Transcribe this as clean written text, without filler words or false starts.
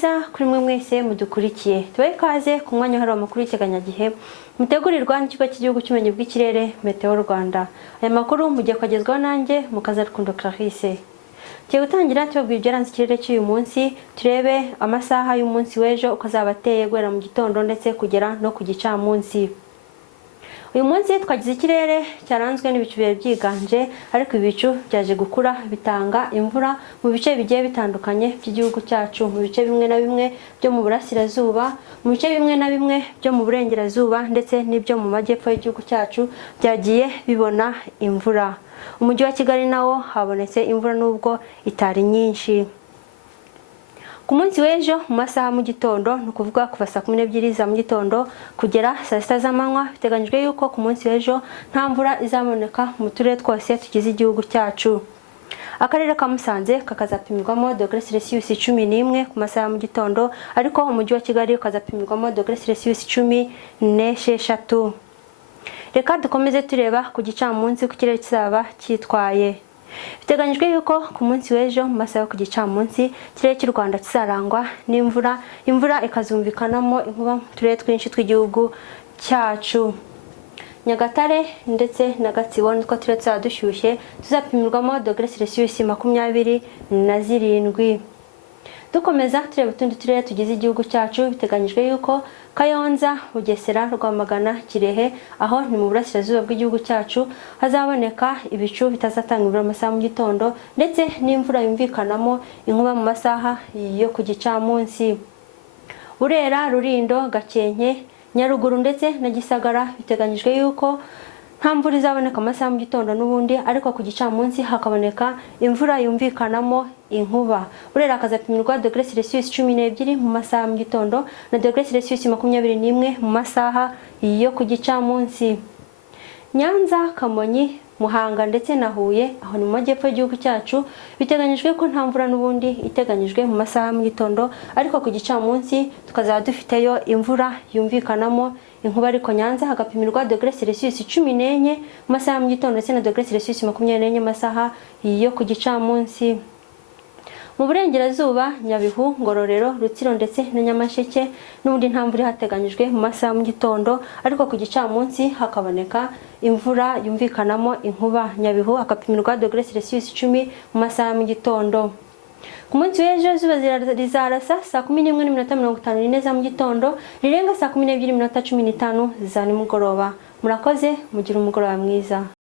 mwiza kuri mwe mwese mudukurikiye. Tubaye ikaze ku mwanya hari amakuru y'iteganyagihe mutegurirwa n'ikigo cy'igihugu cy'ubumenyi bw'ikirere Meteo Rwanda. Aya makuru mugiye kwagezwaho nanjye Mukazarukundo Clarisse. Tugiye gutangira tubabwira ibyaranze ikirere cy'uyu munsi, turebe amasaha y'umunsi w'ejo uko azaba ateye guhera mu gitondo ndetse kugera no ku gicamunsi. Uyu munsi twagize ikirere cyaranzwe n'ibicu byiganje, ariko ibicu byaje gukura bitanga imvura mu bice bigiye bitandukanye by'igihugu cyacu, mu bice bimwe na bimwe byo mu burasirazuba, mu bice bimwe na bimwe byo mu burengerazuba ndetse n'ibyo mu majyepfo y'igihugu cyacu byagiye bibona imvura. Umujyi wa Kigali nawo habonetse imvura nubwo itari nyinshi. Ku munsi w'ejo mu masaha mu gitondo, ni ukuvuga kuva saa 12 za mu gitondo kugera saa 6 z'amanywa, biteganyijwe yuko ku munsi w'ejo nta mvura izaboneka mu turere twose tugize igihugu cyacu. Akarere ka Musanze kakazapimirwamo dogere Celsius 11 ku masaha mu gitondo, ariko umujyi wa Kigali ukazapimirwamo dogere Celsius 16. Reka dukomeze tureba ku gicamunsi ku kirere kizaba cyitwaye. Biteganyijwe yuko ku munsi w'ejo mu masaha ku gicamunsi ikirere cy'u Rwanda kizarangwa n'imvura, imvura ikazumvikanamo inkuba mu turere twinshi tw'igihugu cyacu. Nyagatare ndetse na Gatsibo nitwo turere tuzaba dushyushye, tuzapimirwamo dogere Celsius 27. Dukomeza tureba utundi turere tugize igihugu cyacu, biteganyijwe yuko Kayonza, Bugesera, Rwamagana, Kirehe, aho ni mu burasirazuba bw'igihugu cyacu, hazaboneka ibicu bitazatanga imvura mu masaha mu gitondo ndetse n'imvura yumvikanamo inkuba mu masaha yo ku gicamunsi. Burera, Rulindo, Gakenke, Nyaruguru ndetse na Gisagara biteganyijwe yuko nta mvura izaboneka mu masaha mu gitondo n'ubundi, ariko ku gicamunsi hakaboneka imvura yumvikanamo inkuba. Burera akazapimirwa dogere Celsius 12 mu masaha mu gitondo na dogere Celsius 21 mu masaha yo ku gicamunsi. Nyanza, Kamonyi, Muhanga ndetse na Huye, aho ni mu majyepfo y'igihugu cyacu, biteganyijwe ko nta mvura n'ubundi iteganyijwe mu masaha mu gitondo, ariko ku gicamunsi tukazaba dufiteyo imvura yumvikanamo inkuba. Ariko Nyanza hagapimirwa dogere Celsius 14 mu masaha mu gitondo ndetse na dogere Celsius 24 mu masaha yo ku gicamunsi. Mu burengerazuba, Nyabihu, Ngororero, Rutsiro ndetse na Nyamasheke n'ubundi nta mvura hateganyijwe mu masaha mu gitondo, ariko ku gicamunsi hakaboneka imvura yumvikanamo inkuba. Nyabihu akapimirwa dogere Celsius 10 mu masaha mu gitondo. Ku munsi w'ejo izuba rizarasa saa 11:54 za mu gitondo, rirenga saa 12:15 za nimugoroba. Murakoze, mugira umugoroba mwiza.